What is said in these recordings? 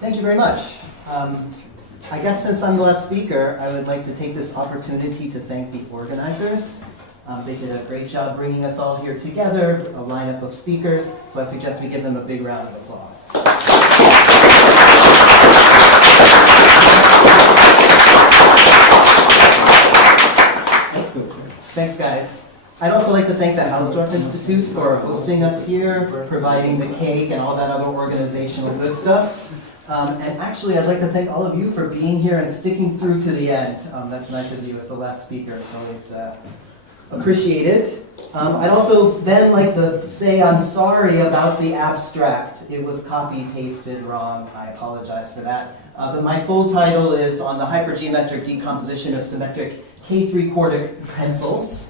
Thank you very much. I guess since I'm the last speaker, I would like to take this opportunity to thank the organizers. They did a great job bringing us all here together, a lineup of speakers, so I suggest we give them a big round of applause. Thanks, guys. I'd also like to thank the Hausdorff Institute for hosting us here, providing the cake and all that other organizational good stuff. And actually, I'd like to thank all of you for being here and sticking through to the end. That's nice of you as the last speaker. It's always appreciated. I'd also then like to say I'm sorry about the abstract. It was copy-pasted wrong. I apologize for that. But my full title is on the hypergeometric decomposition of symmetric K3 quartic pencils.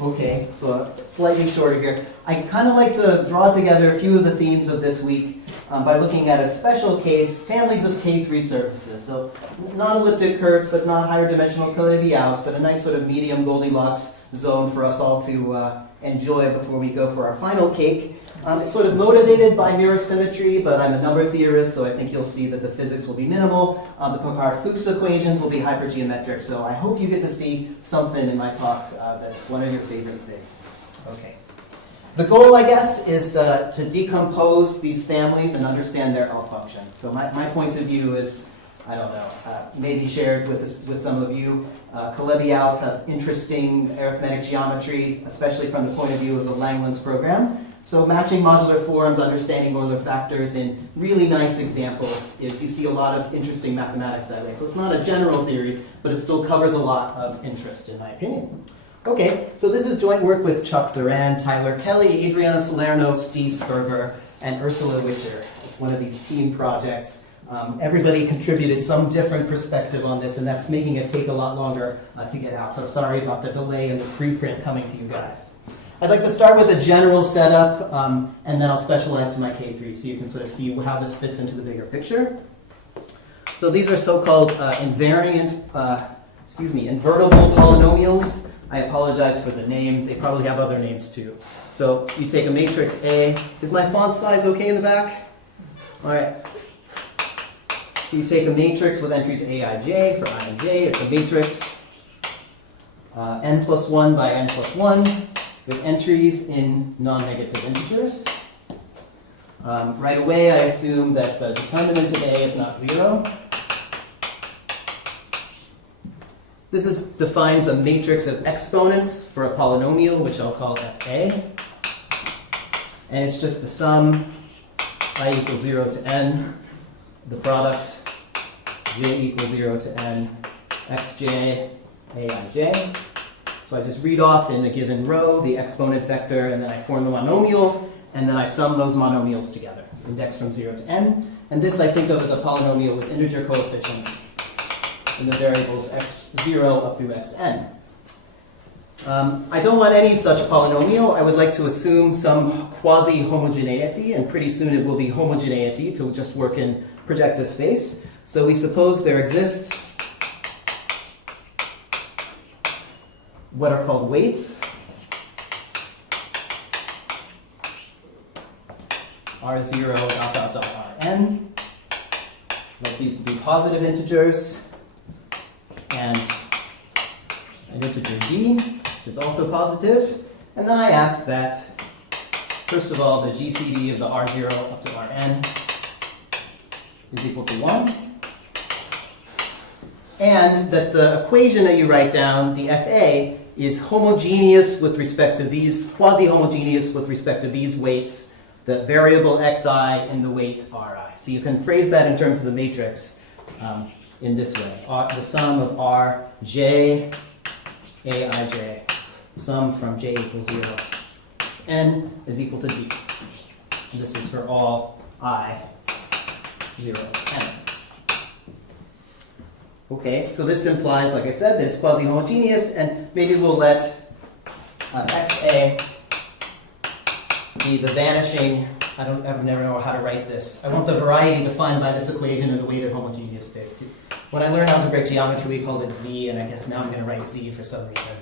Okay, so slightly shorter here. I kind of like to draw together a few of the themes of this week by looking at a special case, families of K3 surfaces. So not elliptic curves, but not higher dimensional Polynomials, but a nice sort of medium Goldilocks zone for us all to enjoy before we go for our final cake. It's sort of motivated by mirror symmetry, but I'm a number theorist, so I think you'll see that the physics will be minimal. The Picard Fuchs equations will be hypergeometric, so I hope you get to see something in my talk that's one of your favorite things. Okay. The goal, I guess, is to decompose these families and understand their L functions. So my point of view is, I don't know, maybe shared with some of you. Polynomials have interesting arithmetic geometry, especially from the point of view of the Langland's program. So matching modular forms, understanding Euler factors in really nice examples is you see a lot of interesting mathematics that way. So it's not a general theory, but it still covers a lot of interest, in my opinion. Okay, so this is joint work with Chuck Doran, Tyler Kelly, Adriana Salerno, Steve Sperber, and Ursula Whitcher. It's one of these team projects. Everybody contributed some different perspective on this, and that's making it take a lot longer to get out. So sorry about the delay in the preprint coming to you guys. I'd like to start with a general setup, and then I'll specialize to my K3 so you can sort of see how this fits into the bigger picture. So these are so-called invertible polynomials. I apologize for the name. They probably have other names too. So you take a matrix A. Is my font size okay in the back? All right. So you take a matrix with entries Aij for I and j. It's a matrix n plus 1 by n plus 1. With entries in non-negative integers. Right away, I assume that the determinant of A is not 0. This defines a matrix of exponents for a polynomial, which I'll call Fa. And it's just the sum, I equals 0 to n, the product, j equals 0 to n, xj, aij. So I just read off in a given row the exponent vector, and then I form the monomial, and then I sum those monomials together, index from 0 to n. And this I think of as a polynomial with integer coefficients in the variables x0 up through xn. I don't want any such polynomial. I would like to assume some quasi-homogeneity, and pretty soon it will be homogeneity to just work in projective space. So we suppose there exists what are called weights, r0 dot dot dot rn. Let these be positive integers, and an integer d, which is also positive. And then I ask that, first of all, the GCD of the r0 up to rn is equal to 1. And that the equation that you write down, the Fa, is homogeneous with respect to these, quasi-homogeneous with respect to these weights, the variable xi and the weight ri. So you can phrase that in terms of the matrix in this way. The sum of rj, aij, sum from j equals 0, n is equal to d. And this is for all I, 0, n. Okay, so this implies, like I said, that it's quasi-homogeneous, and maybe we'll let xa be the vanishing, I never know how to write this. I want the variety defined by this equation in the weighted homogeneous space. When I learned algebraic geometry, we called it V, and I guess now I'm going to write Z for some reason.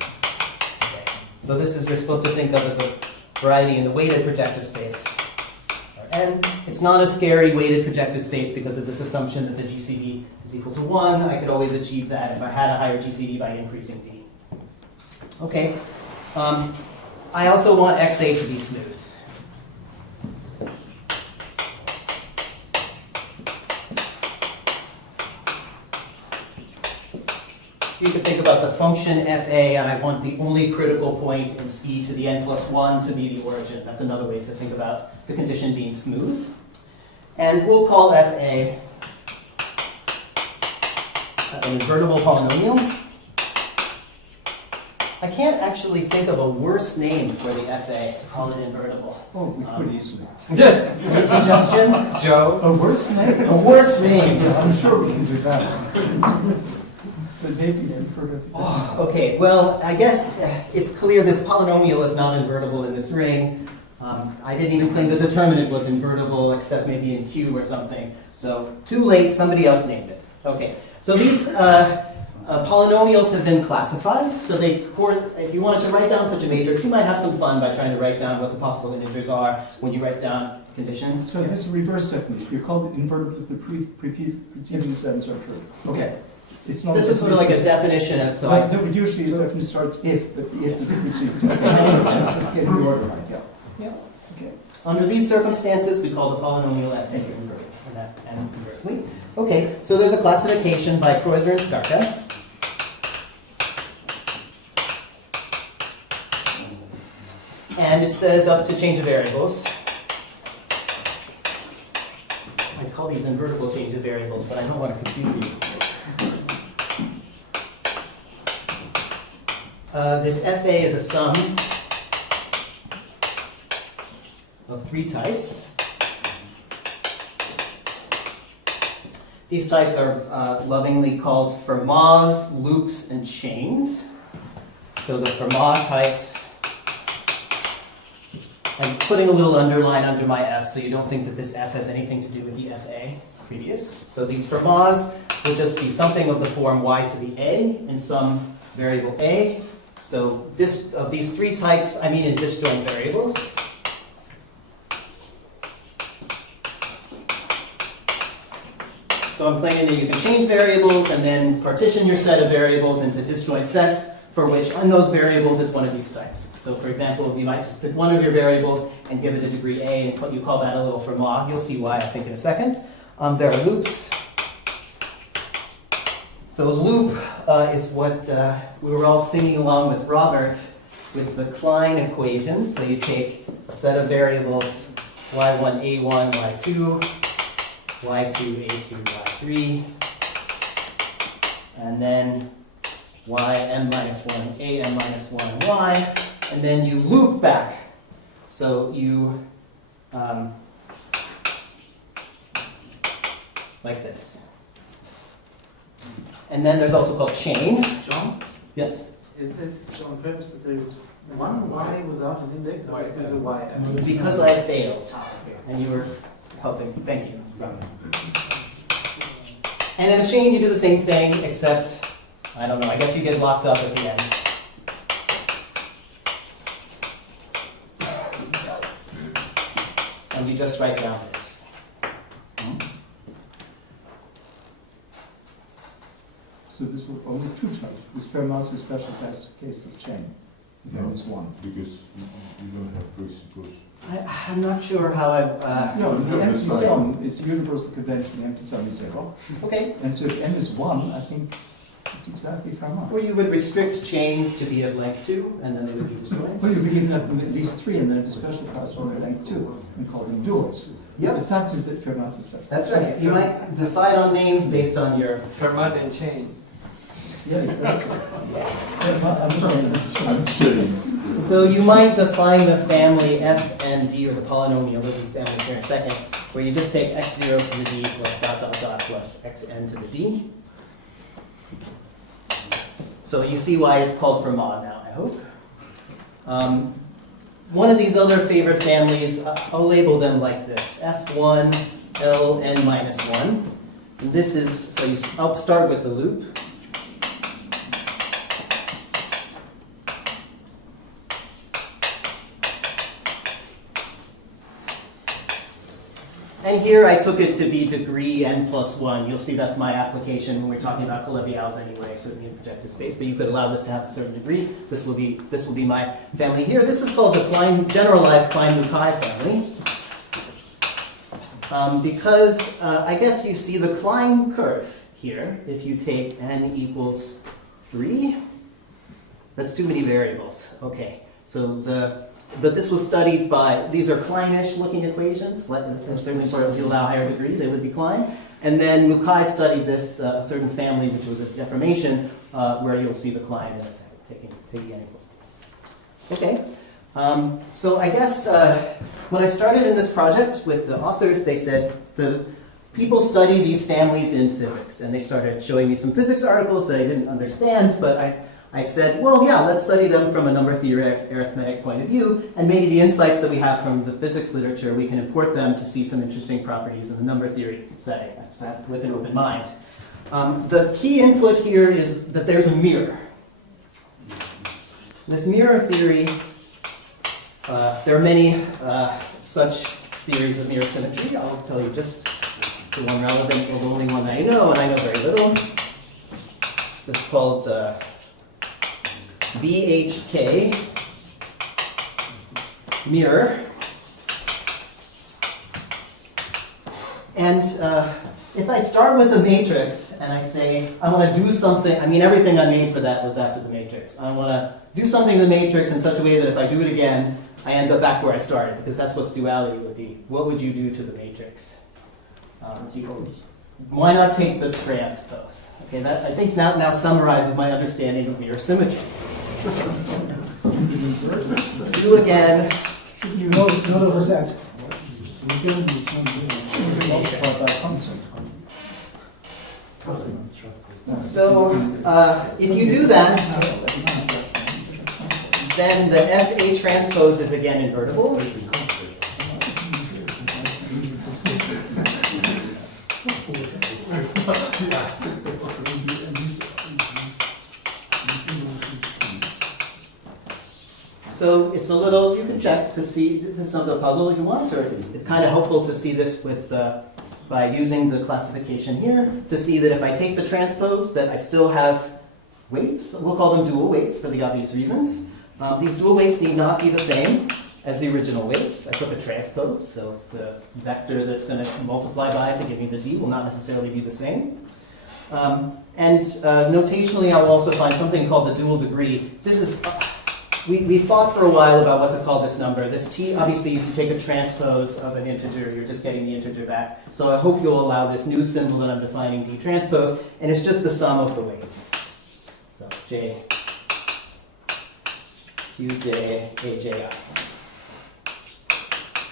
Okay, so this is, we're supposed to think of as a variety in the weighted projective space, or And it's not a scary weighted projective space because of this assumption that the GCD is equal to 1. I could always achieve that if I had a higher GCD by increasing D. Okay. I also want XA to be smooth. So you could think about the function FA, and I want the only critical point in C to the n plus 1 to be the origin. That's another way to think about the condition being smooth. And we'll call FA an invertible polynomial. I can't actually think of a worse name for the FA to call it invertible. Oh, we could easily. Any suggestion? Joe? A worse name? A worse name. Yeah, I'm sure we can do that. But maybe invertible. Oh, okay, well, I guess it's clear this polynomial is not invertible in this ring. I didn't even claim the determinant was invertible, except maybe in Q or something. So, too late, somebody else named it. Okay, so these polynomials have been classified. So if you wanted to write down such a matrix, you might have some fun by trying to write down what the possible integers are when you write down conditions. So this is a reverse definition. You call it invertible if the preceding sentence are true. Okay. It's not. This is sort of like a definition of. So no, but usually the definition starts if, but the if is the preceding sentence. Let's get the order right. Yeah. Yeah. Okay. Under these circumstances, we call the polynomial FA invertible, and inversely. Okay. So there's a classification by Kreuzer and Skarka. And it says up to change of variables. I call these invertible change of variables, but I don't want to confuse you. This FA is a sum of 3 types. These types are lovingly called Fermat's, loops, and chains. So the Fermat types, I'm putting a little underline under my F so you don't think that this F has anything to do with the FA previous. So these Fermat's will just be something of the form y to the A in some variable A. So of these 3 types, I mean in disjoint variables. So I'm claiming that you can change variables and then partition your set of variables into disjoint sets for which on those variables it's one of these types. So for example, you might just pick one of your variables and give it a degree A and you call that a little Fermat. You'll see why I think in a second. There are loops. So a loop is what we were all singing along with Robert with the Klein equation. So you take a set of variables y1, a1, y2, y2, a2, y3, and then yn minus 1, an minus 1, and y, and then you loop back. So you, like this. And then there's also called chain. John? Yes? Is it so on purpose that there is one y without an index, or is this a y? Because I failed, and you were helping. Thank you. And in a chain, you do the same thing, except, I don't know, I guess you get locked up at the end. And you just write down this. So there's only 2 types. This Fermat's a special case of chain. There is one. Because you don't have principles. I'm not sure how I've... No, the empty sum is the universal convention, the empty sum is 0. Okay. And so if n is 1, I think it's exactly Fermat. Or you would restrict chains to be of length 2, and then they would be disjoint. Well, you begin at least 3, and then have a special class one at length 2, and call them duals. Yep. The fact is that Fermat's is special. That's right. You might decide on names based on your... Fermat and chain. Yeah, exactly. I'm kidding. So you might define the family f and d, or the polynomial, we'll do families here in a second, where you just take x0 to the d plus dot dot dot plus xn to the d. So you see why it's called Fermat now, I hope. One of these other favorite families, I'll label them like this, f1, ln minus 1. And this is, so I'll start with the loop. And here I took it to be degree n plus 1. You'll see that's my application when we're talking about Calabi-Yau's anyway, certainly in projective space. But you could allow this to have a certain degree. This will be my family here. This is called the generalized Klein-Mukai family. Because I guess you see the Klein curve here. If you take n equals 3, that's too many variables. Okay, so but this was studied by, these are Kleinish looking equations, certainly for if you allow higher degree, they would be Klein. And then Mukai studied this certain family, which was a deformation, where you'll see the Klein in a second, taking n equals 3. Okay, so I guess when I started in this project with the authors, they said the people study these families in physics, and they started showing me some physics articles that I didn't understand, but I said, well, yeah, let's study them from a number theory arithmetic point of view, and maybe the insights that we have from the physics literature, we can import them to see some interesting properties in the number theory setting. I sat with an open mind. The key input here is that there's a mirror. This mirror theory, there are many such theories of mirror symmetry. I'll tell you just the one relevant, or the only one that I know, and I know very little. It's called BHK mirror. And if I start with a matrix and I say, I want to do something, I mean, everything I made for that was after the matrix. I want to do something in the matrix in such a way that if I do it again, I end up back where I started, because that's what duality would be. What would you do to the matrix? Why not take the transpose? Okay, that I think now summarizes my understanding of mirror symmetry. Let's do again. You know for that. So if you do that, then the FA transpose is again invertible. So it's a little, you can check to see if this is some of the puzzle you want, or it's kind of helpful to see this with by using the classification here to see that if I take the transpose, that I still have weights. We'll call them dual weights for the obvious reasons. These dual weights need not be the same as the original weights. I took a transpose, so the vector that's going to multiply by to give me the d will not necessarily be the same. And notationally, I'll also find something called the dual degree. This is we fought for a while about what to call this number. This t, obviously, if you take a transpose of an integer, you're just getting the integer back. So I hope you'll allow this new symbol that I'm defining d transpose, and it's just the sum of the weights. So j, qj, aj.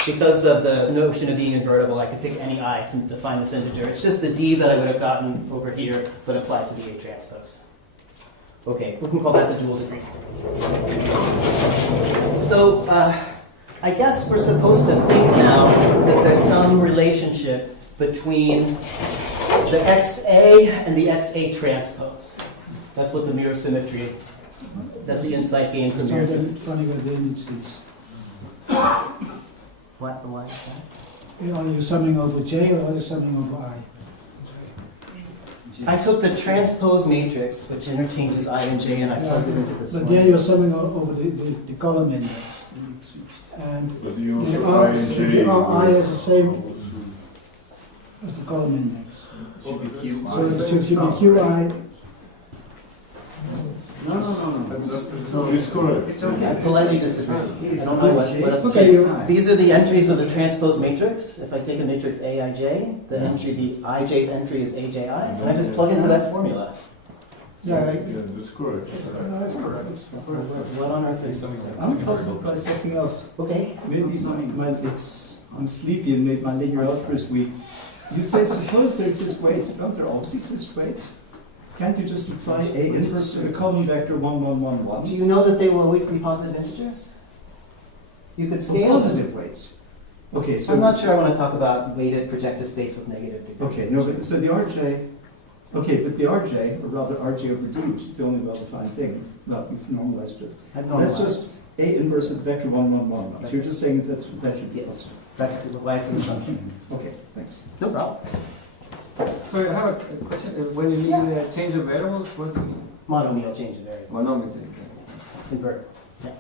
Because of the notion of being invertible, I could pick any I to define this integer. It's just the d that I would have gotten over here, but applied to the A transpose. Okay, we can call that the dual degree. So I guess we're supposed to think now that there's some relationship between the XA and the XA transpose. That's what the mirror symmetry, that's the insight gained from mirror symmetry. Funny with the indices. What? Why is that? Are you summing over J or are you summing over I? I took the transpose matrix, which interchanges I and J, and I plugged it into this But one. there you're summing over the column index. And But you the also I and J. I is the same as the column index. Should be QI. So it should be QI. No, it's correct. It's I okay. politely disagree. I don't know what else to Okay, change. you're These are the entries of the transpose matrix. If I take a matrix Aij, the entry, the ijth entry is Aji, and I just plug into that formula. Yeah, Yeah, that's correct. that's correct. What on earth is I'm puzzled by something else. Okay. Maybe I'm sleepy and maybe my linear algebra is weak. You say suppose there exist weights, don't there always exist weights? Can't you just apply A inverse to the column vector 1, 1, 1, 1? Do you know that they will always be positive integers? You could For scale them. positive weights. Okay, so I'm not sure I want to talk about weighted projective space with negative degree. okay, no, but so the RJ. Okay, but the RJ, or rather RJ over D, which is the only well-defined thing. Well, you've normalized it. I've That's normalized. just A inverse of the vector 1, 1, 1. So you're just saying that should be Yes. positive. That's why it's an assumption. Okay, thanks. No problem. So I have a question. When you mean change of variables, what do you mean? Monomial change of variables. Monomial. Invert. Yeah.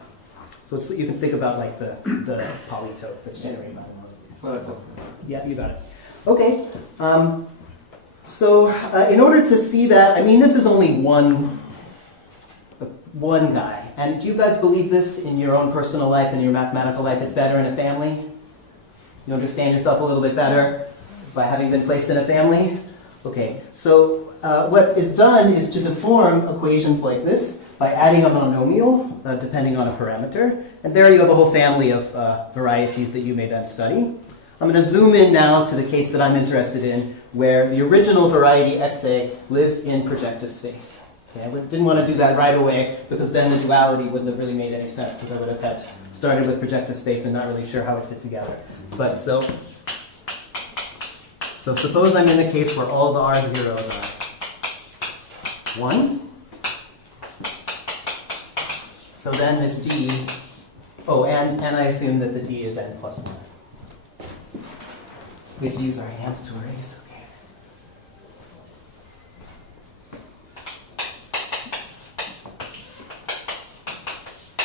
So it's, you can think about like the polytope that's generated by the monomial. What I thought. Yeah, you got it. Okay. So in order to see that, I mean, this is only one guy. And do you guys believe this in your own personal life, in your mathematical life? It's better in a family? You understand yourself a little bit better by having been placed in a family? Okay, so what is done is to deform equations like this by adding a monomial, depending on a parameter. And there you have a whole family of varieties that you may then study. I'm going to zoom in now to the case that I'm interested in, where the original variety XA lives in projective space. Okay, I didn't want to do that right away, because then the duality wouldn't have really made any sense, because I would have had started with projective space and not really sure how it fit together. But so suppose I'm in a case where all the R0s are 1. So then this D, oh, and I assume that the D is n plus 1. We have to use our hands to erase,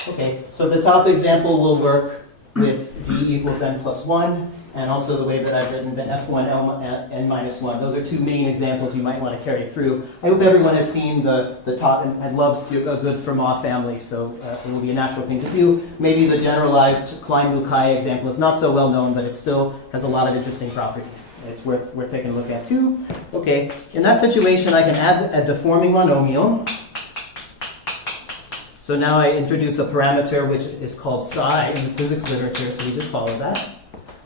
okay. Okay, so the top example will work with D equals n plus 1, and also the way that I've written the F1 n minus 1. Those are two main examples you might want to carry through. I hope everyone has seen the top, and loves a good Fermat family, so it will be a natural thing to do. Maybe the generalized Klein-Buchai example is not so well known, but it still has a lot of interesting properties. It's worth taking a look at too. Okay, in that situation I can add a deforming monomial. So now I introduce a parameter which is called psi in the physics literature, so we just follow that.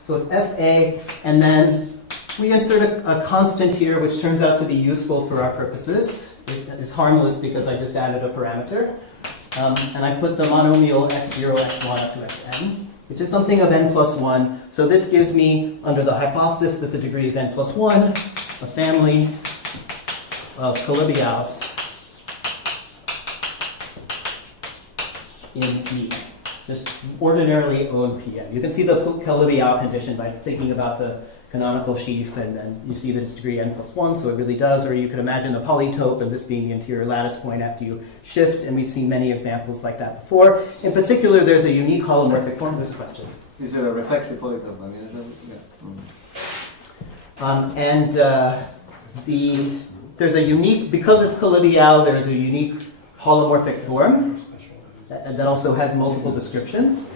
So it's FA, and then we insert a constant here which turns out to be useful for our purposes. It is harmless because I just added a parameter. And I put the monomial x0, x1 up to xn, which is something of n plus 1. So this gives me, under the hypothesis that the degree is n plus 1, a family of Calabi-Gauss in P, just ordinarily own Pn. You can see the Calabi-Yau condition by thinking about the canonical sheaf, and then you see that it's degree n plus 1, so it really does. Or you could imagine the polytope, and this being the interior lattice point after you shift, and we've seen many examples like that before. In particular, there's a unique holomorphic form. This question. Is it a reflexive polytope? I mean, is it, yeah. There's a unique, because it's Calabi-Yau, there's a unique holomorphic form that also has multiple descriptions.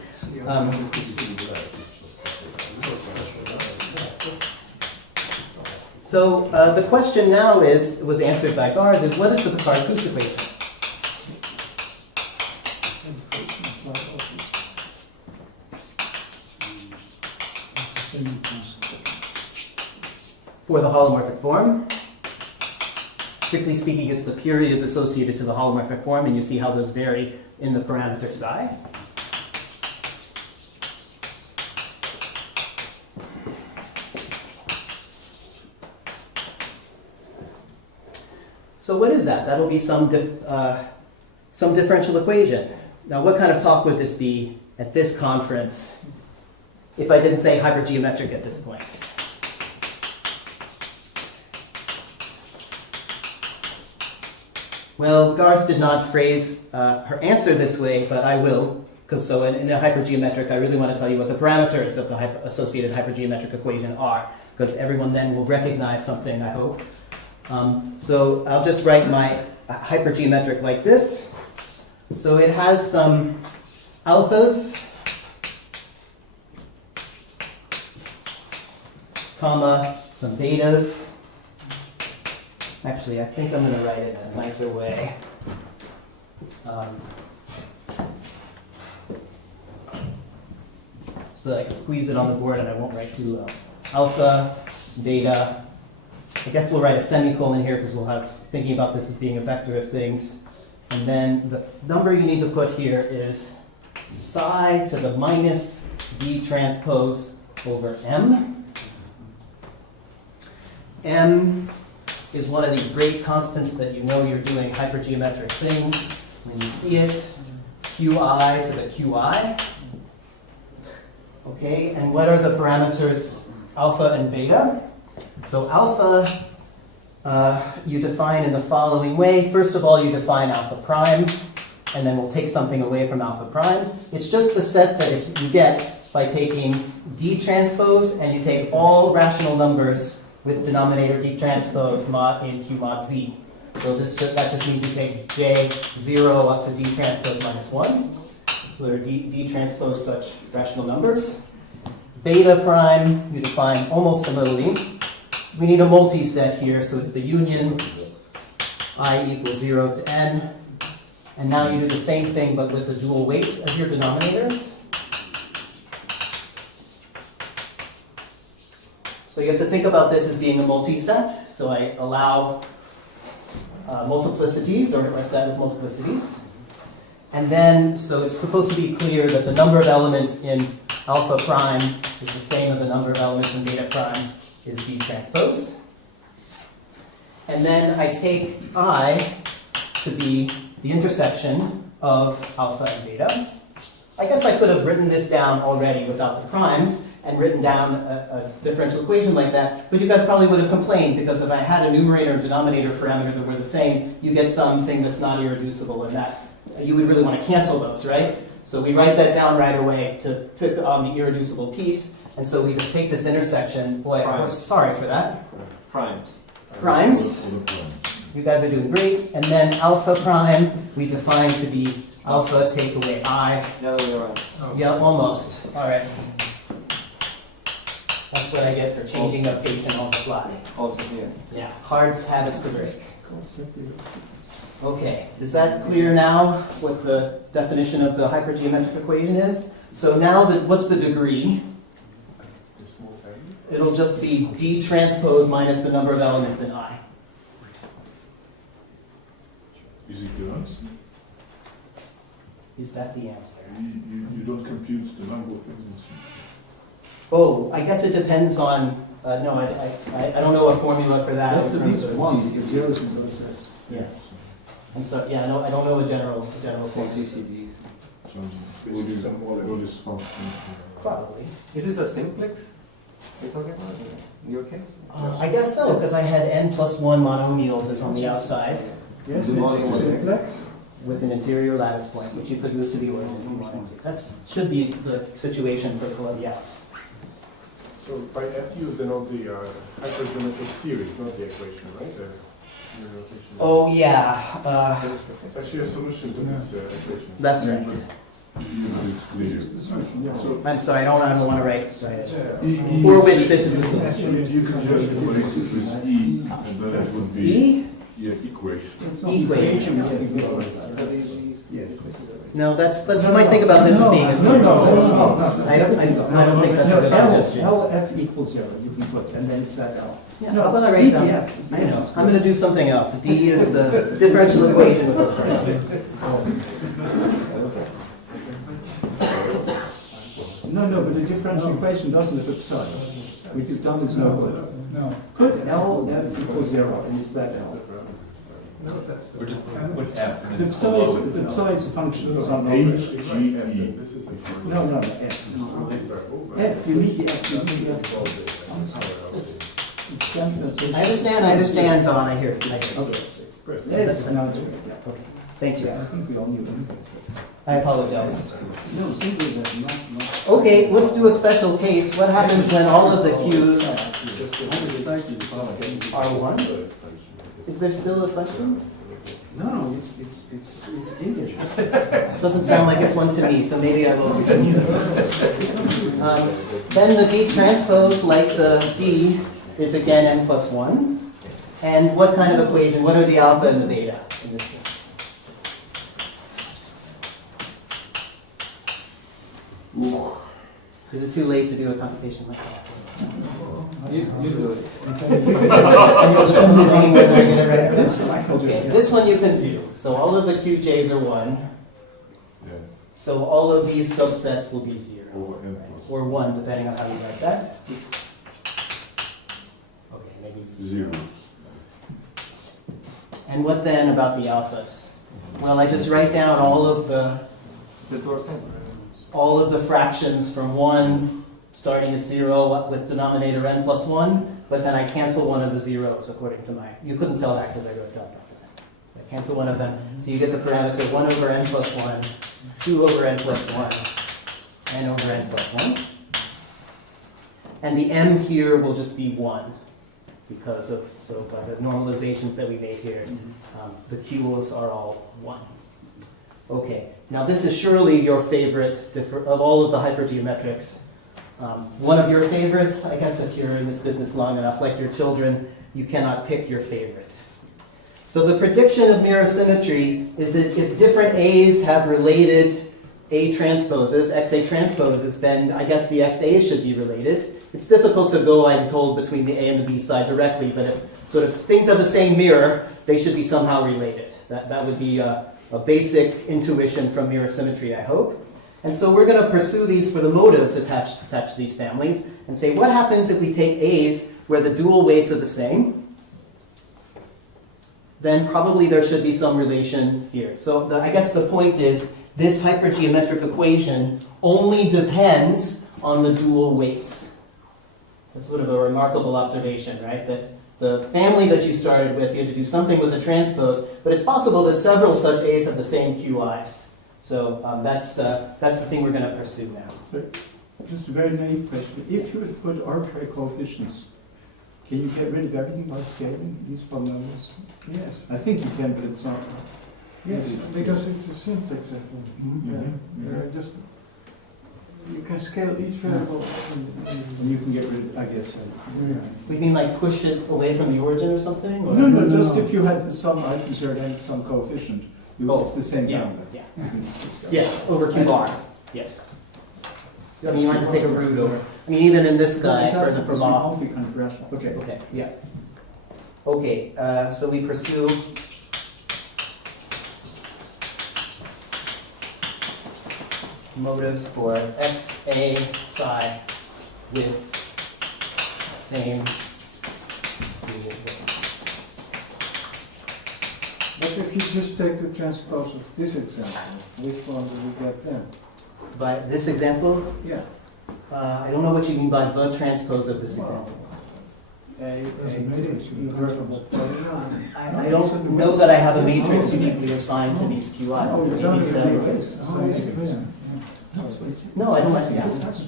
So the question now was answered by Gauss, is what is the Picard-Fuchs equation? For the holomorphic form. Strictly speaking, it's the periods associated to the holomorphic form, and you see how those vary in the parameter psi. So what is that? That'll be some differential equation. Now, what kind of talk would this be at this conference if I didn't say hypergeometric at this point? Well, Gauss did not phrase her answer this way, but I will. Because so in a hypergeometric, I really want to tell you what the parameters of the associated hypergeometric equation are, because everyone then will recognize something, I hope. So I'll just write my hypergeometric like this. So it has some alphas, comma, some betas. Actually, I think I'm going to write it in a nicer way. So that I can squeeze it on the board and I won't write too low. Alpha, beta. I guess we'll write a semicolon here because we'll have thinking about this as being a vector of things. And then the number you need to put here is psi to the minus d transpose over m. M is one of these great constants that you know you're doing hypergeometric things when you see it. Qi to the qi. Okay, and what are the parameters alpha and beta? So alpha you define in the following way. First of all, you define alpha prime, and then we'll take something away from alpha prime. It's just the set that if you get by taking D transpose, and you take all rational numbers with denominator D transpose mod in Q mod Z. So that just means you take J 0 up to D transpose minus 1. So there are D transpose such rational numbers. Beta prime, you define almost similarly. We need a multi-set here, so it's the union I equals 0 to n. And now you do the same thing, but with the dual weights as your denominators. So you have to think about this as being a multi-set. So I allow multiplicities, or a set of multiplicities. And then, so it's supposed to be clear that the number of elements in alpha prime is the same as the number of elements in beta prime is D transpose. And then I take I to be the intersection of alpha and beta. I guess I could have written this down already without the primes and written down a differential equation like that, but you guys probably would have complained because if I had a numerator and denominator parameter that were the same, you get something that's not irreducible, and that you would really want to cancel those, right? So we write that down right away to pick on the irreducible piece, and so we just take this intersection. Boy, I'm sorry for that. Primes. Primes. You guys are doing great. And then alpha prime, we define to be alpha take away I. Yeah, you're right. Yeah, almost. All right. That's what I get for changing notation on the fly. Also here. Yeah, hard habits to break. Okay, is that clear now what the definition of the hypergeometric equation is? So now what's the degree? It'll just be D transpose minus the number of elements in I. Is it the answer? Is that the answer? You don't compute the number of elements. Oh, I guess it depends on, no, I don't know a formula for that. That's in at terms least of- one, if zeros in those sets. Yeah. I'm sorry, yeah, I don't know a general For formula. GCDs. All this function. Probably. Is this a simplex we're talking about in your case? I guess so, because I had n plus 1 monomials as on the outside Yes, The it's model was- simplex. with an interior lattice point, which you could move to the origin if you wanted to. That should be the situation for Colombianos. So by F you denote the hypergeometric series, not the equation, right? The notation. Oh, yeah, It's actually a solution to this equation. that's right. It's clear. So I'm sorry, I don't want to write. Sorry. E- For which this is the solution. You can just replace it with E, and then it would be E? yeah, equation. It's not Equation. Yes. No, you might think about this as being a No, that's solution. not. I don't think that's a good suggestion. L F equals 0, you can put, and then it's that L. Yeah, how about I write down? DF. I know, I'm going to do something else. D is the differential equation with those parameters. No, but the differential equation doesn't have psi. What you've done is no good. No. Put L F equals 0, and it's that L. No, that's the... The psi is a function, it's not H, number. G, E. This is a... No, F. F, you need the F, you need the F. It's standard notation. I understand, Don, I hear it. Yes, now it's right, yeah. Okay. Thanks, you I guys. think we all knew it. I apologize. No, simply that, not. Okay, let's do a special case. What happens when all of the Q's are 1? Is there still a question? No, it's English. Doesn't sound like it's one to me, so maybe I will continue. Then the D transpose, like the D, is again n plus 1. And what kind of equation? What are the alpha and the beta in this case? Is it too late to do a computation like that? You do it. And you'll just hang whether I get it right. That's what I call Okay, it. this one you can do. So all of the QJs are 1. Yeah, So all of these subsets will be 0. over n plus Or 1, depending on how you write that. Okay, maybe it's 0. And what then about the alphas? Well, I just write down all of the... Is it Doran? all of the fractions from 1 starting at 0 with denominator n plus 1, but then I cancel one of the zeros according to my, you couldn't tell that because I wrote dot dot dot. I cancel one of them, so you get the parameter 1 over n plus 1, 2 over n plus 1, n over n plus 1. And the m here will just be 1 because of by the normalizations that we made here. The q's are all 1. Okay, now this is surely your favorite of all of the hypergeometrics. One of your favorites, I guess if you're in this business long enough, like your children, you cannot pick your favorite. So the prediction of mirror symmetry is that if different A's have related A transposes, XA transposes, then I guess the XA's should be related. It's difficult to go, I'm told, between the A and the B side directly, but if sort of things have the same mirror, they should be somehow related. That would be a basic intuition from mirror symmetry, I hope. And so we're going to pursue these for the motives attached to these families and say, what happens if we take A's where the dual weights are the same? Then probably there should be some relation here. So I guess the point is, this hypergeometric equation only depends on the dual weights. That's sort of a remarkable observation, right? That the family that you started with, you had to do something with the transpose, but it's possible that several such A's have the same QIs. So that's the thing we're going to pursue now. But just a very naive question. If you would put arbitrary coefficients, can you get rid of everything by scaling these polynomials? Yes. I think you can, but it's not. Yes, because it's a simplex, I think. Just you can scale each variable. And you can get rid of, I guess. We mean like push it away from the origin or something? Or? No, just if you had some items here and some coefficient, it's the same number. Yeah. Yes, over Q bar. Yes. I mean, you might have to take a root over. I mean, even in this guy, for law. Okay. Okay, yeah. Okay, so we pursue motives for XA psi with same dual weights. But if you just take the transpose of this example, which one do we get then? By this example, Yeah. I don't know what you mean by the transpose of this example. Invertible polynomial. I don't know that I have a matrix uniquely assigned to these QIs. Oh, There you're may be talking several. No, I don't like that.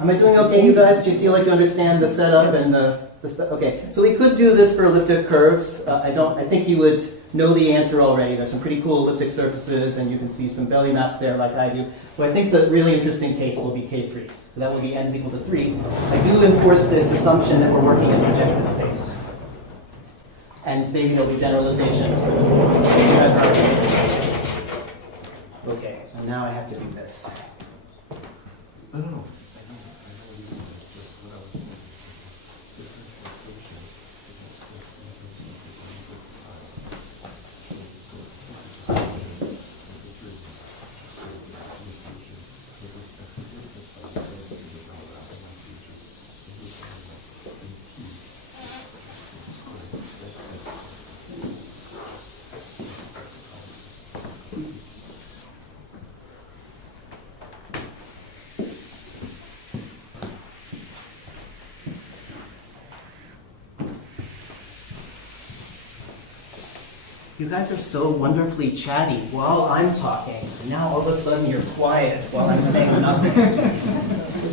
Am I doing okay, you guys? Do you feel like you understand the setup and the okay? So we could do this for elliptic curves. I think you would know the answer already. There's some pretty cool elliptic surfaces, and you can see some belly maps there like I do. So I think the really interesting case will be K3s. So that will be n is equal to 3. I do enforce this assumption that we're working in projective space. And maybe there'll be generalizations for the case. You guys are okay, and now I have to do this. I don't know. You guys are so wonderfully chatty while I'm talking. Now all of a sudden you're quiet while I'm saying nothing.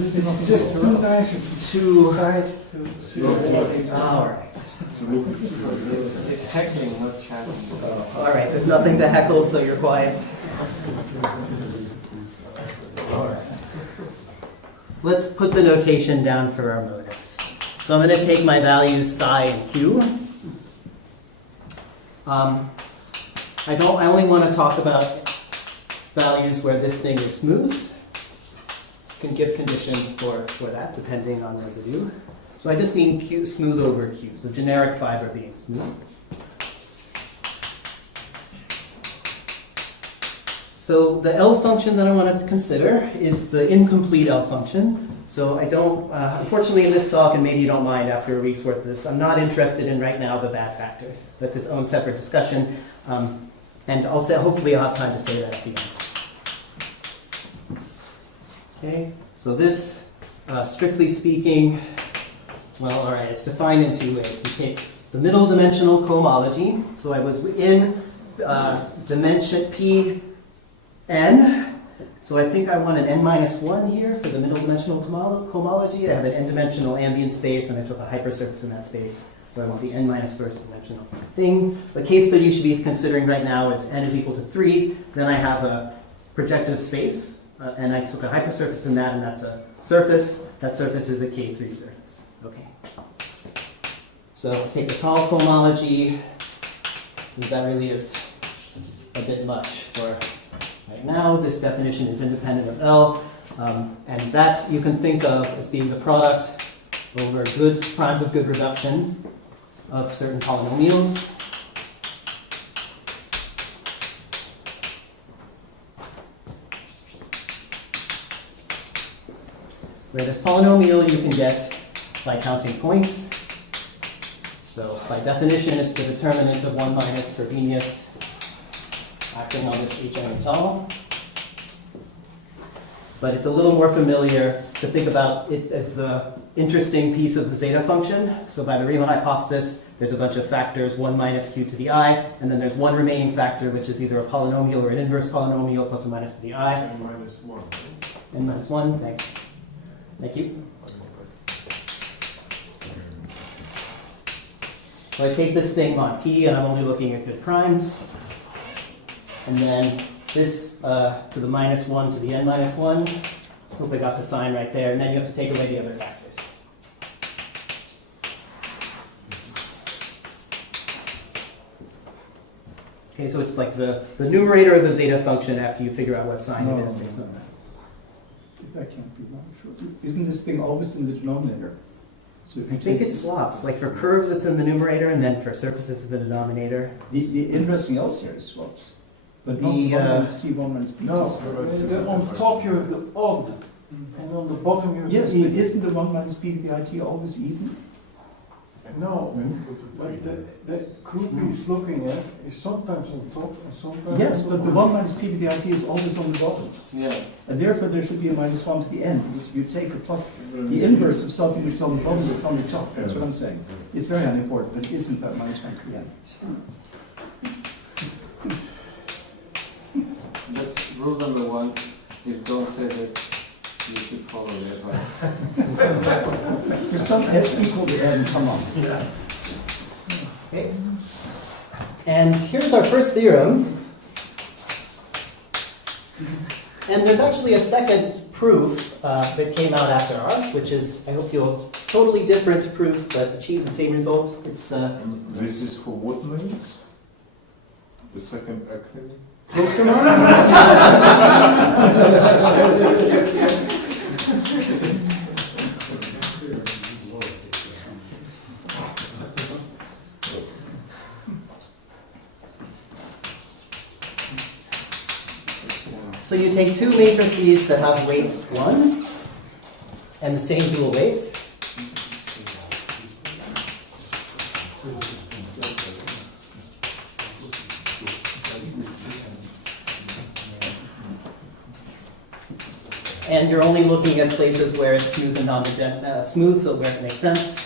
It's just too nice. It's too side to see. All right. It's heckling, not chatting. All right. There's nothing to heckle, so you're quiet. All right. Let's put the notation down for our motives. So I'm going to take my values psi and q. I only want to talk about values where this thing is smooth. Can give conditions for that depending on residue. So I just mean Q, smooth over Q, so generic fiber being smooth. So the L function that I want to consider is the incomplete L function. So I don't, unfortunately in this talk, and maybe you don't mind after a week's worth of this, I'm not interested in right now the bad factors. That's its own separate discussion. And hopefully I'll have time to say that at the end. Okay, so this, strictly speaking, well, all right, it's defined in two ways. You take the middle dimensional cohomology. So I was in dimension Pn. So I think I want an n-1 here for the middle dimensional cohomology. I have an n-dimensional ambient space, and I took a hypersurface in that space. So I want the n-first dimensional thing. The case that you should be considering right now is n is equal to 3. Then I have a projective space, and I took a hypersurface in that, and that's a surface. That surface is a K3 surface. Okay. So take the tall cohomology. That really is a bit much for right now. This definition is independent of L, and that you can think of as being the product over good primes of good reduction of certain polynomials. Where this polynomial you can get by counting points. So by definition, it's the determinant of 1 minus Frobenius acting on this Hn tall. But it's a little more familiar to think about it as the interesting piece of the zeta function. So by the Riemann hypothesis, there's a bunch of factors, 1 minus q to the I, and then there's one remaining factor, which is either a polynomial or an inverse polynomial, plus or minus to the I. n-1. n-1, thanks. Thank you. So I take this thing on P, and I'm only looking at good primes. And then this to the -1 to the n-1. Hope I got the sign right there. And then you have to take away the other factors. Okay, so it's like the numerator of the zeta function after you figure out what sign it is based on that. That can't be wrong, sure. Isn't this thing always in the denominator? So if you I think take it swaps. Like for curves, it's in the numerator, and then for surfaces, it's the denominator. the interesting L series swaps. But not The, 1 minus T, 1 minus P. No, on top you have the odd, and on the bottom you have Yes, the but even. isn't the 1 minus P to the IT always even? No, but the group he's looking at is sometimes on top and sometimes Yes, on but the bottom. 1 minus P to the IT is always on the bottom. Yes. And therefore there should be a -1 to the end, because if you take a plus, the inverse of something which is on the bottom, it's on the top. That's what I'm saying. It's very unimportant, but it isn't that -1 to the end. That's rule number 1. If don't say that, you should follow the advice. For some S equal to N, come on. Okay. And here's our first theorem. And there's actually a second proof that came out after ours, which is, I hope you'll, totally different proof, but achieves the same results. It's This is for what names? The second acronym? So you take two matrices that have weights 1 and the same dual weights. And you're only looking at places where it's smooth and non-degenerate, smooth, so where it makes sense.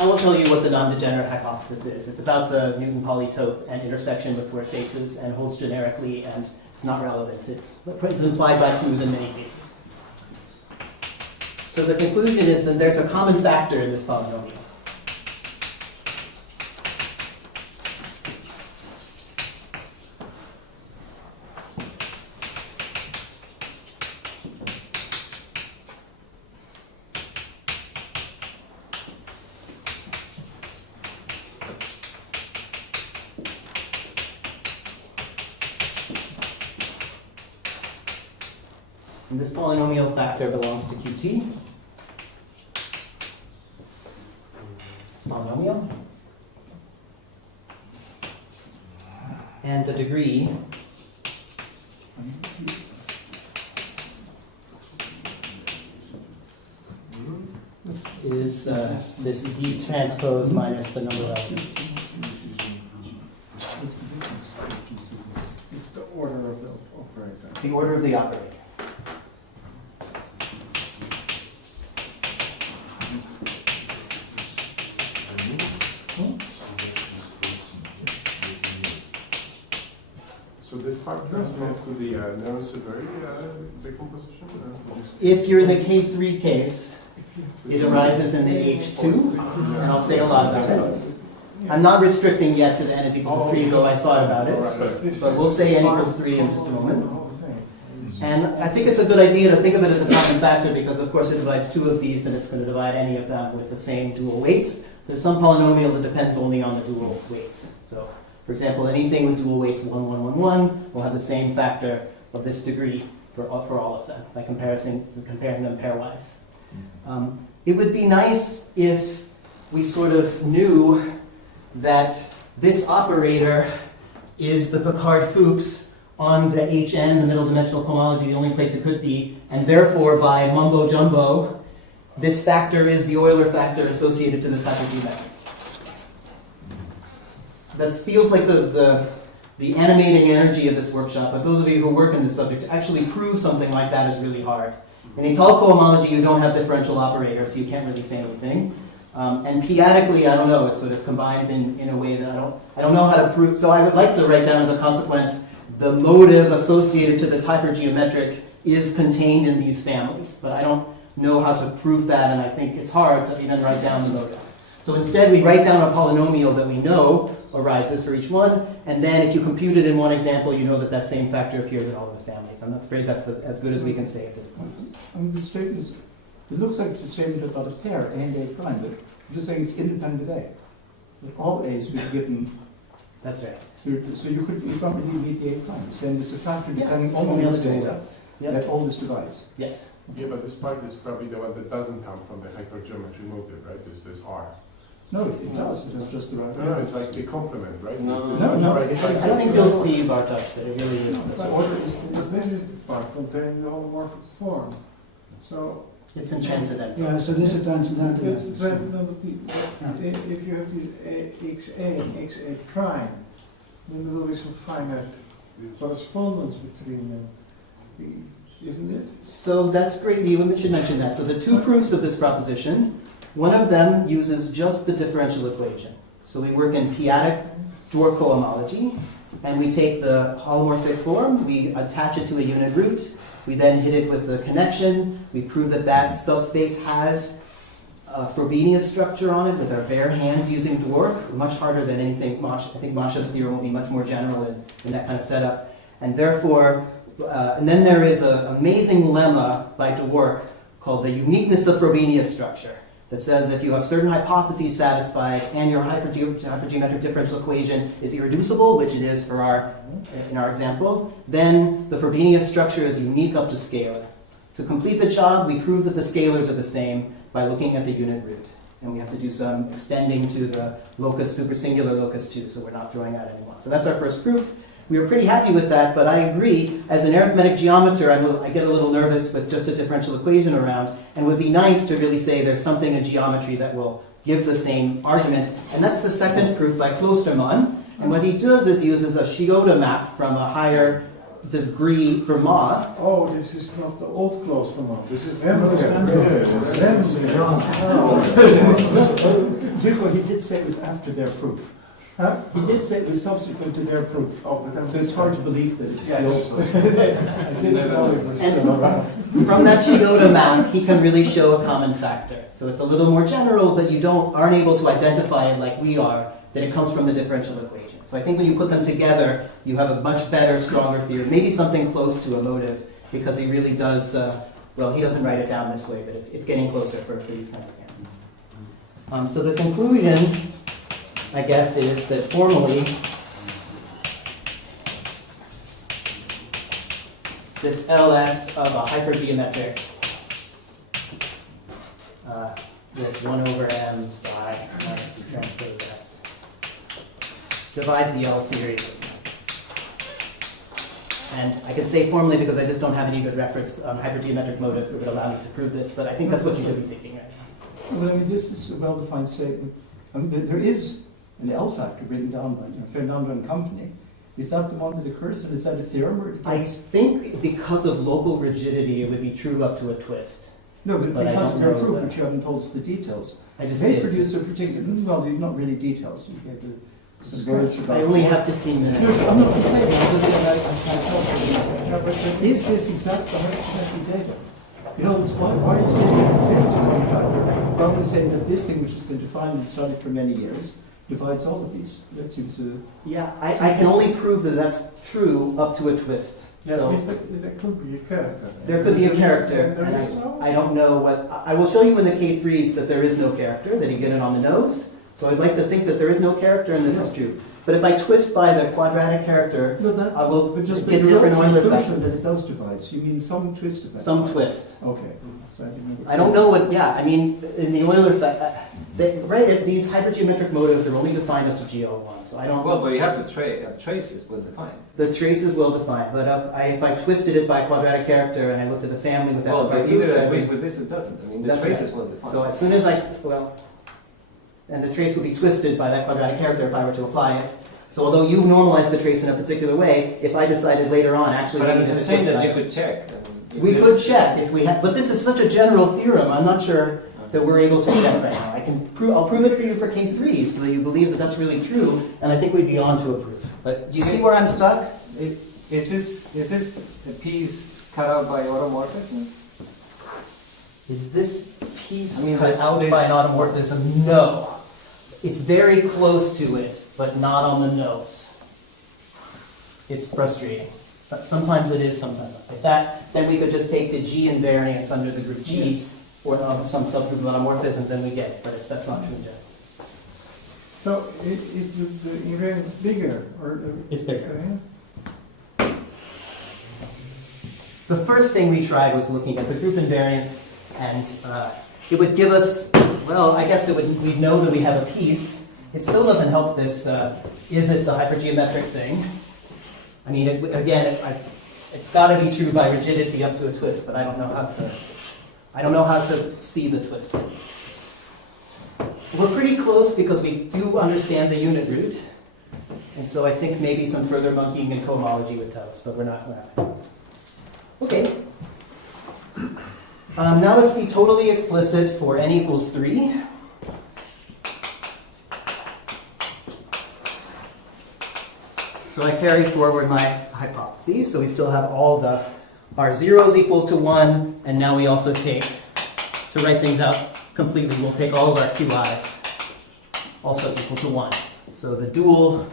I will tell you what the non-degenerate hypothesis is. It's about the Newton polytope and intersection with torque faces, and holds generically, and it's not relevant. It's implied by smooth in many cases. So the conclusion is that there's a common factor in this polynomial. And this polynomial factor belongs to Qt. It's polynomial. And the degree is this D transpose minus the number of elements. What's the difference? It's the order of the operator. The order of the operator. So this part corresponds to the narrow-Silveri decomposition? If you're in the K3 case, it arises in the H2, and I'll say a lot about it. I'm not restricting yet to the n is equal to 3, though I thought about it. But we'll say n equals 3 in just a moment. And I think it's a good idea to think of it as a common factor because, of course, it divides two of these, and it's going to divide any of them with the same dual weights. There's some polynomial that depends only on the dual weights. So, for example, anything with dual weights 1, 1, 1, 1 will have the same factor of this degree for all of them by comparing them pairwise. It would be nice if we sort of knew that this operator is the Picard Fuchs on the Hn, the middle dimensional cohomology, the only place it could be, and therefore by mumbo jumbo, this factor is the Euler factor associated to this hypergeometric. That feels like the animating energy of this workshop, but those of you who work in this subject, to actually prove something like that is really hard. In a tall cohomology, you don't have differential operators, so you can't really say anything. And p-adically, I don't know, it sort of combines in a way that I don't know how to prove. So I would like to write down as a consequence the motive associated to this hypergeometric is contained in these families, but I don't know how to prove that, and I think it's hard to even write down the motive. So instead, we write down a polynomial that we know arises for each one, and then if you compute it in one example, you know that that same factor appears in all of the families. I'm afraid that's as good as we can say at this point. I mean, the statement is, it looks like it's a statement about a pair, A and A prime, but I'm just saying it's independent of A. That all A's will be given. That's right. So you can't really meet the A prime. You're saying there's a factor depending on Polynomials the doing data that. Yep. that all this divides. Yes. Yeah, but this part is probably the one that doesn't come from the hypergeometry motive, right? This R. No, it does. It does just the right. No, it's like the complement, right? No, This no, right it's side. I don't think you'll see, Bartosz, that it really is. So order is Because this is the part containing the homomorphic form. So It's in transcendental. Yeah, so this is transcendental. it's the transcendental people. If you have these XA and XA prime, then there will be some finite correspondence between them. Isn't it? So that's great. You should mention that. So the two proofs of this proposition, one of them uses just the differential equation. So we work in p-adic Dwarf cohomology, and we take the holomorphic form, we attach it to a unit root, we then hit it with the connection, we prove that that subspace has a Frobenius structure on it with our bare hands using dwarf, much harder than anything. I think Masha's theorem will be much more general in that kind of setup. And therefore, and then there is an amazing lemma by Dwork called the uniqueness of Frobenius structure that says if you have certain hypotheses satisfied and your hypergeometric differential equation is irreducible, which it is for in our example, then the Frobenius structure is unique up to scalar. To complete the job, we prove that the scalars are the same by looking at the unit root. And we have to do some extending to the locus supersingular locus too, so we're not throwing out anyone. So that's our first proof. We were pretty happy with that, but I agree, as an arithmetic geometer, I get a little nervous with just a differential equation around, and it would be nice to really say there's something in geometry that will give the same argument. And that's the second proof by Klostermann. And what he does is he uses a Scioto map from a higher degree for Ma. Oh, this is not the old Klostermann. This is What he did say it was after their proof. Huh? He did say it was subsequent to their proof. Oh, but So it's hard to believe that it's Yes. still. I didn't know it was And still around. from that Scioto map, he can really show a common factor. So it's a little more general, but you aren't able to identify it like we are, that it comes from the differential equation. So I think when you put them together, you have a much better, stronger theory, maybe something close to a motive, because he really does, well, he doesn't write it down this way, but it's getting closer for these kinds of things. So the conclusion, I guess, is that formally, this LS of a hypergeometric with 1 over m psi minus the transpose S divides the L series. And I can say formally because I just don't have any good reference on hypergeometric motives that would allow me to prove this, but I think that's what you should be thinking right now. Well, I mean, this is a well-defined statement. I mean, there is an L factor written down by Fernando and Company. Is that the one that occurs, and is that a theorem? Or I think because of local rigidity, it would be true up to a twist. no, but But I because don't they're know proof, that. which you haven't told us the details. I just They did. produce a particular, well, not really details. You gave some words about. I only have 15 No, minutes. sure, I'm not complaining. I'm just saying I can't help it. Yeah, but Is this exact the hypergeometric data? You know, it's why are you saying it exists to come factor? Rather than saying that this thing, which has been defined and studied for many years, divides all of these. That seems to. Yeah, I can only prove that that's true up to a twist. yeah, So there could be a character. there could be a character, There and is no. I don't know what. I will show you in the K3s that there is no character, that you get it on the nose. So I'd like to think that there is no character, and this is true. But if I twist by the quadratic character, No, that. I will But just get your different own Euler conclusion factors. that it does divide. So you mean some twist of that? Some twist. Okay. So I didn't I don't know what, yeah, I mean, in the Euler fact, right, these hypergeometric motives are only defined up to GL1, so I don't, Well, but you have the traces well defined. the trace is well defined, but if I twisted it by a quadratic character and I looked at a family with that Well, but Fuchs, either I agrees would- with this or doesn't. I mean, the That's trace right. is well defined. So as soon as and the trace would be twisted by that quadratic character if I were to apply it. So although you've normalized the trace in a particular way, if I decided later on, actually, but we I'm needed to saying twist that it, you could check. If we this- could check if we had, but this is such a general theorem, I'm not sure that we're able to check right now. I'll prove it for you for K3 so that you believe that that's really true, and I think we'd be on to a proof. But do you see where I'm stuck? Is this a piece cut out by automorphism? Is this piece I mean, cut this- out this- by an automorphism? No. It's very close to it, but not on the nose. It's frustrating. Sometimes it is, sometimes not. If that, then we could just take the G invariance under the group G, or some subgroup of automorphisms, and we get it, but that's not true in general. So is the invariance bigger or? It's bigger. Yeah? The first thing we tried was looking at the group invariance, and it would give us, well, I guess we'd know that we have a piece. It still doesn't help this, is it the hypergeometric thing? I mean, it's got to be true by rigidity up to a twist, but I don't know how to see the twist. We're pretty close because we do understand the unit root, and so I think maybe some further monkeying in cohomology would tell us, but we're not. Okay. Now let's be totally explicit for n equals 3. So I carry forward my hypotheses. So we still have all our zeros equal to 1, and now we also take, to write things out completely, we'll take all of our QIs also equal to 1. So the dual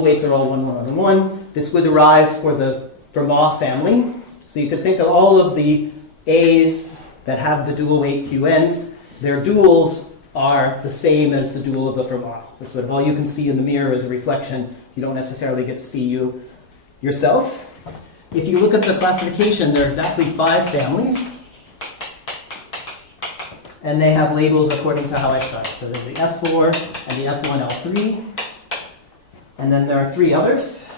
weights are all 1, 1, 1, 1. This would arise for the Fermat family. So you could think of all of the A's that have the dual weight QNs, their duals are the same as the dual of the Fermat. So if all you can see in the mirror is a reflection, you don't necessarily get to see you yourself. If you look at the classification, there are exactly 5 families. And they have labels according to how I started. So there's the F4 and the F1L3. And then there are 3 others.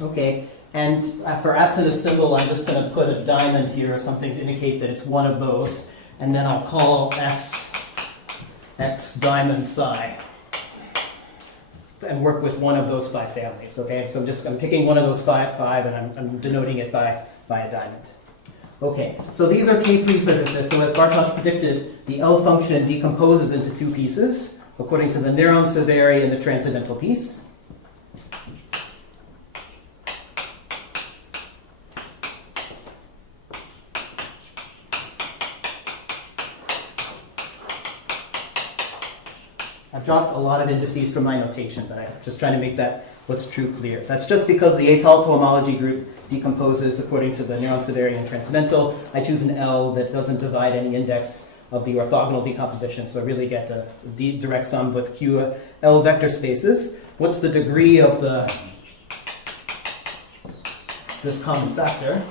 Okay, and for absent a symbol, I'm just going to put a diamond here or something to indicate that it's one of those. And then I'll call X diamond psi. And work with one of those 5 families, okay? So I'm picking one of those 5, and I'm denoting it by a diamond. Okay, so these are K3 surfaces. So as Bartosz predicted, the L function decomposes into 2 pieces, according to the Néron-Severi and the transcendental piece. I've dropped a lot of indices from my notation, but I'm just trying to make that what's true clear. That's just because the étale cohomology group decomposes according to the Néron-Severi and transcendental. I choose an L that doesn't divide any index of the orthogonal decomposition, so I really get a direct sum with QL vector spaces. What's the degree of this common factor?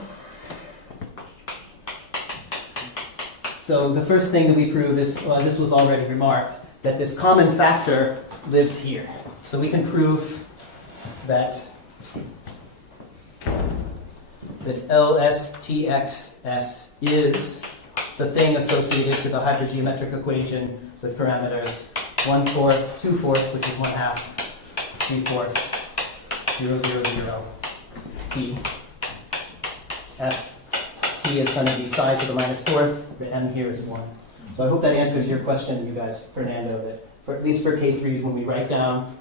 So the first thing that we prove is, this was already remarked, that this common factor lives here. So we can prove that this LSTXS is the thing associated to the hypergeometric equation with parameters 1/4, 2/4, which is 1/2, 3/4, 0, 0, 0, t. S, t is going to be psi to the -4th, the m here is 1. So I hope that answers your question, you guys, Fernando, that for, at least for K3s, when we write down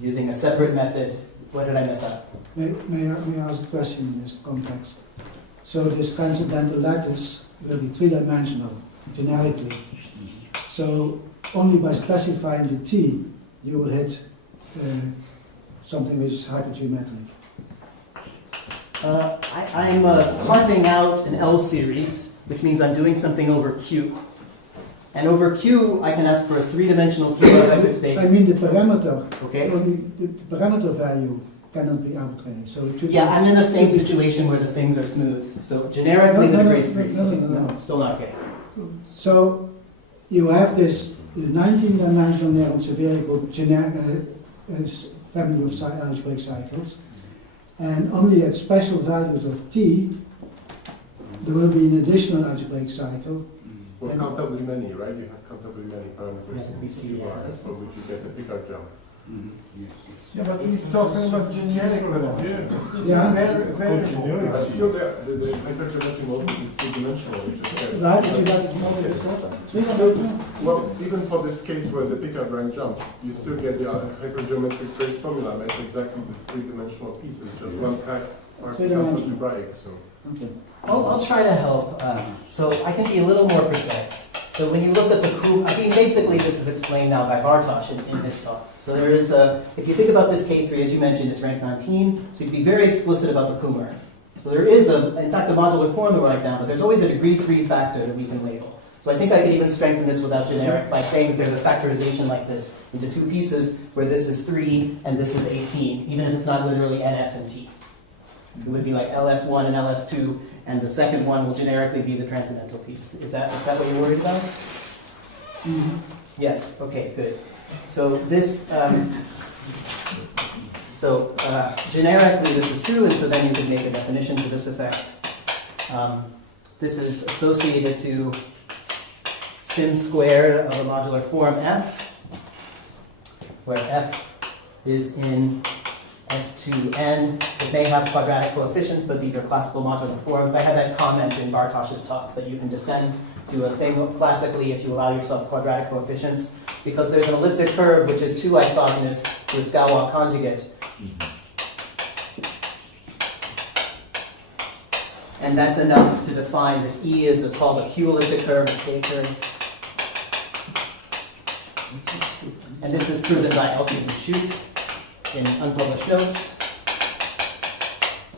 using a separate method, what did I mess up? May I ask a question in this context? So this transcendental lattice will be three-dimensional, generically. So only by specifying the t, you will hit something which is hypergeometric. I'm carving out an L series, which means I'm doing something over Q. And over Q, I can ask for a three-dimensional Q vector space. I mean the parameter, Okay. only the parameter value cannot be arbitrary. So it should Yeah, be, I'm in the same situation where the things are smooth. So generically, the degree is 3. No, Okay, still not okay. So you have this 19-dimensional Nernst-spherical family of algebraic cycles, and only at special values of t, there will be an additional algebraic cycle. Well, countably many, right? You have countably many parameters. Yeah, we see, for which you get the Picard jump. Yeah, but he's talking about generic parameters. Yeah. Very, very I feel that the hypergeometric model is three-dimensional, which is scary. Right, but you got it all Well, even for this case where the Picard rank jumps, you still get the hypergeometric trace formula made exactly the three-dimensional pieces, just one part becomes algebraic. So. Okay. I'll try to help. So I can be a little more precise. So when you look at the Kummer, I mean, basically this is explained now by Bartosz in this talk. So there is a, if you think about this K3, as you mentioned, it's rank 19, so you can be very explicit about the Kummer. So there is, in fact, a modular form to write down, but there's always a degree 3 factor that we can label. So I think I could even strengthen this without generic by saying that there's a factorization like this into two pieces, where this is 3 and this is 18, even if it's not literally NS and T. It would be like LS1 and LS2, and the second one will generically be the transcendental piece. Is that what you're worried about? Mm-hmm. Yes, okay, good. So this, generically this is true, and so then you could make a definition to this effect. This is associated to sim squared of a modular form F, where F is in S2n. It may have quadratic coefficients, but these are classical modular forms. I had that comment in Bartosz's talk that you can descend to a thing classically if you allow yourself quadratic coefficients, because there's an elliptic curve which is 2 isogenous to its Galois conjugate. And that's enough to define this E as called a Q elliptic curve, a K curve. And this is proven by Elkins and Schut in unpublished notes.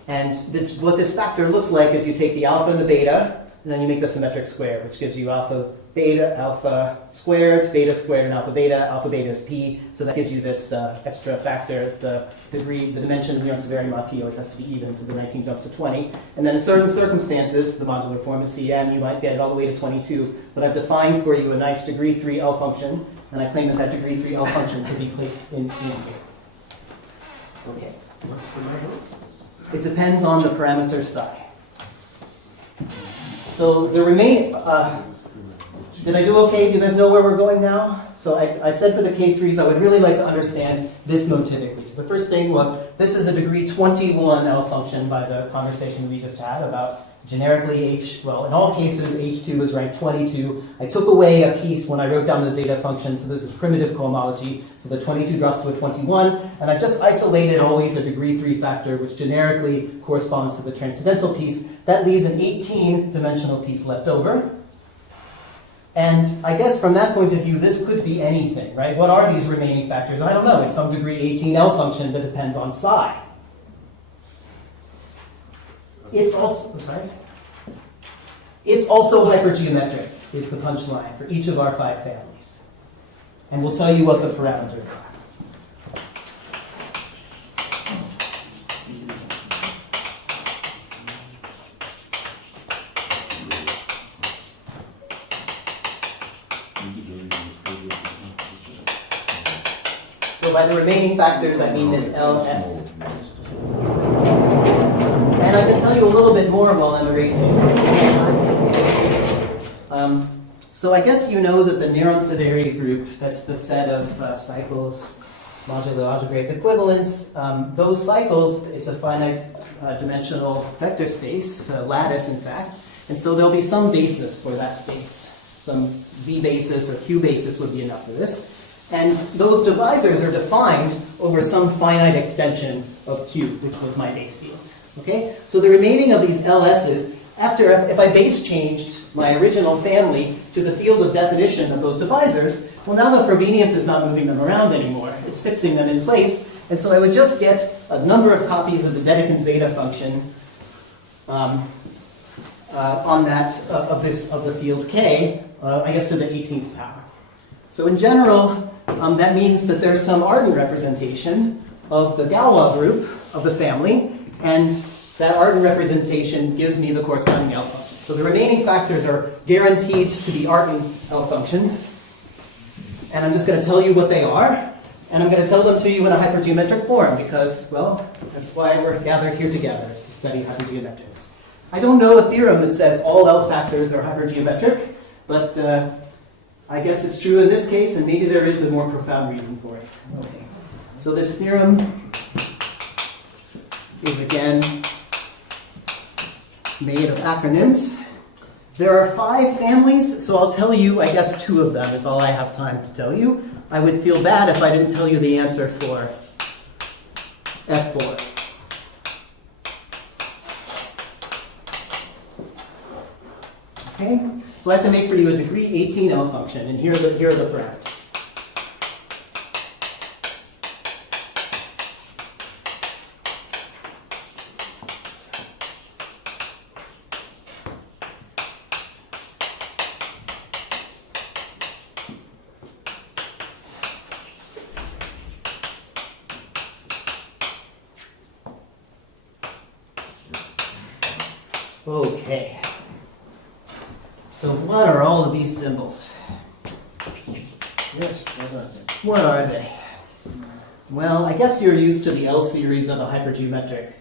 And what this factor looks like is you take the alpha and the beta, and then you make the symmetric square, which gives you alpha squared, and alpha beta is p, so that gives you this extra factor. The dimension of Nernst-Spherical p always has to be even, so the 19 jumps to 20. And then in certain circumstances, the modular form is Cn, you might get it all the way to 22. But I've defined for you a nice degree 3 L function, and I claim that that degree 3 L function can be placed in here. Okay. What's the matter? It depends on the parameter psi. So the remaining, did I do okay? Do you guys know where we're going now? So I said for the K3s, I would really like to understand this motivically. So the first thing was, this is a degree 21 L function by the conversation we just had about generically in all cases, H2 is rank 22. I took away a piece when I wrote down the zeta function, so this is primitive cohomology, so the 22 drops to a 21, and I just isolated always a degree 3 factor, which generically corresponds to the transcendental piece. That leaves an 18-dimensional piece left over. And I guess from that point of view, this could be anything, right? What are these remaining factors? I don't know. It's some degree 18L function that depends on psi. It's also hypergeometric, is the punchline for each of our 5 families. And we'll tell you what the parameters are. So by the remaining factors, I mean this LS. And And I can tell you a little bit more while I'm erasing. So I guess you know that the Néron-Severi group, that's the set of cycles modulo algebraic equivalence, those cycles, it's a finite dimensional vector space, a lattice in fact, and so there'll be some basis for that space. Some z basis or q basis would be enough for this. And those divisors are defined over some finite extension of q, which was my base field. Okay? So the remaining of these LS's, if I base changed my original family to the field of definition of those divisors, well, now the Frobenius is not moving them around anymore. It's fixing them in place. And so I would just get a number of copies of the Dedekind zeta function on that, of the field K, I guess to the 18th power. So in general, that means that there's some Arden representation of the Galois group of the family, and that Arden representation gives me the corresponding L function. So the remaining factors are guaranteed to be Arden L functions, and I'm just going to tell you what they are, and I'm going to tell them to you in a hypergeometric form, because, well, that's why we're gathered here together, is to study hypergeometrics. I don't know a theorem that says all L factors are hypergeometric, but I guess it's true in this case, and maybe there is a more profound reason for it. Okay. So this theorem is again made of acronyms. There are 5 families, so I'll tell you, I guess 2 of them is all I have time to tell you. I would feel bad if I didn't tell you the answer for F4. Okay, so I have to make for you a degree 18 L function, and here are the parameters. Okay. So what are all of these symbols? Yes, what are they? What are they? Well, I guess you're used to the L series of a hypergeometric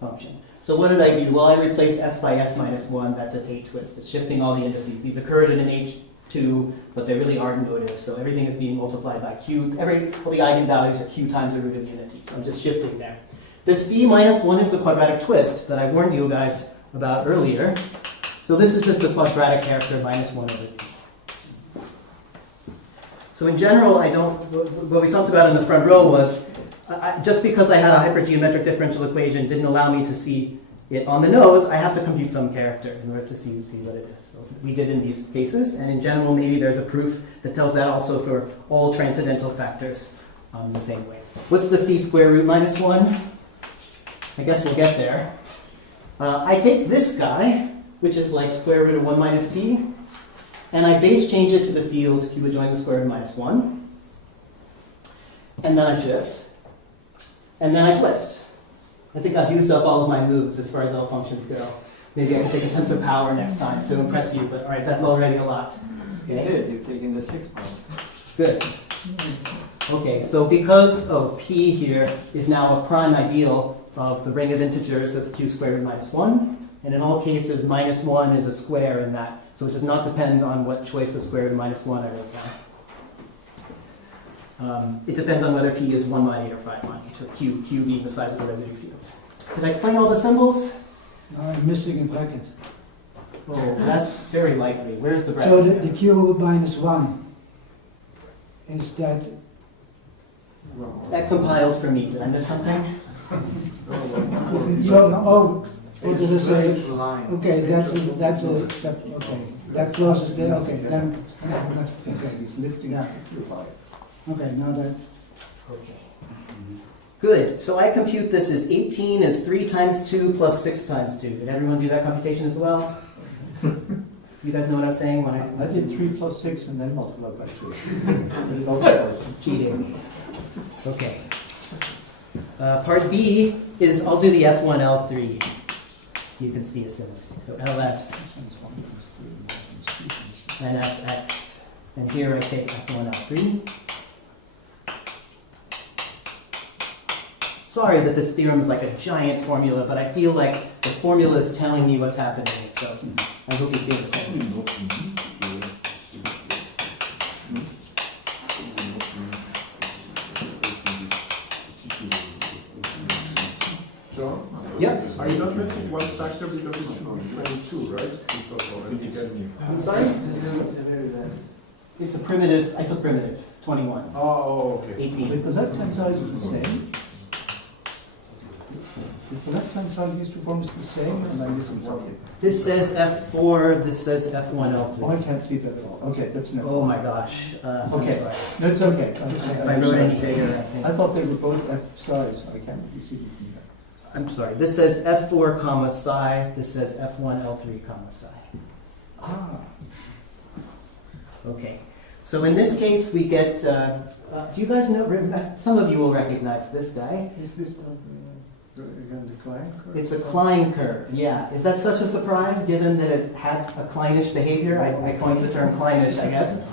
function. So what did I do? Well, I replaced s by s minus 1. That's a Tate twist. It's shifting all the indices. These occurred in an H2, but they really aren't motive. So everything is being multiplied by q. All the eigenvalues are q times the root of unity. So I'm just shifting there. This v minus 1 is the quadratic twist that I warned you guys about earlier. So this is just the quadratic character minus 1 over v. So in general, what we talked about in the front row was, just because I had a hypergeometric differential equation didn't allow me to see it on the nose, I have to compute some character in order to see what it is. So we did in these cases, and in general, maybe there's a proof that tells that also for all transcendental factors the same way. What's the phi square root minus 1? I guess we'll get there. I take this guy, which is like square root of 1 minus t, and I base change it to the field q adjoining the square root of minus 1. And then I shift. And then I twist. I think I've used up all of my moves as far as L functions go. Maybe I can take a tensor power next time to impress you, but all right, that's already a lot. You Okay? did, you've taken the 6th one. Good. Okay, so because P here is now a prime ideal of the ring of integers of q squared root minus 1, and in all cases, minus 1 is a square in that, so it does not depend on what choice of square root of minus 1 I wrote down. It depends on whether P is 1 mod 8 or 5 mod 8, or Q being the size of the residue field. Did I explain all the symbols? Now I'm missing a bracket. Oh, that's very likely. Where's the bracket? So the q minus 1, is that... That compiled for me. Did I miss something? So, there is a... Okay, that's a okay. That closes there, okay, then... Okay, he's lifting Yeah. the fire. Okay, now that... Okay. Good. So I compute this as 18 is 3 times 2 plus 6 times 2. Did everyone do that computation as well? You guys know what I'm saying? When I did 3 plus 6 and then multiplied by 2. Cheating. Okay. Part B is I'll do the F1L3 so you can see a symmetry. So LS and SX. And here I take F1L3. Sorry that this theorem is like a giant formula, but I feel like the formula is telling me what's happening. So I hope you feel the same. John? Yep. Are you not missing one factor because it should be 22, right? In total, and you get... I'm sorry? It's a primitive, I took primitive, 21. Oh, okay. 18. But the left-hand side is the same. Is the left-hand side of these two forms the same, or am I missing something? This says F4, this says F1, Oh, I L3. can't see that at all. Okay, that's enough. Oh my gosh. Okay. I'm sorry. No, it's okay. If I wrote any bigger, I think. I thought they were both F size. I can't really see them from there. I'm sorry. This says F4, comma, psi. This says F1, L3, comma, psi. Ah. Okay. So in this case, we get, do you guys know, some of you will recognize this guy. Is this the Klein curve? It's a Klein curve, yeah. Is that such a surprise, given that it had a Kleinish behavior? I coined the term Kleinish, I guess.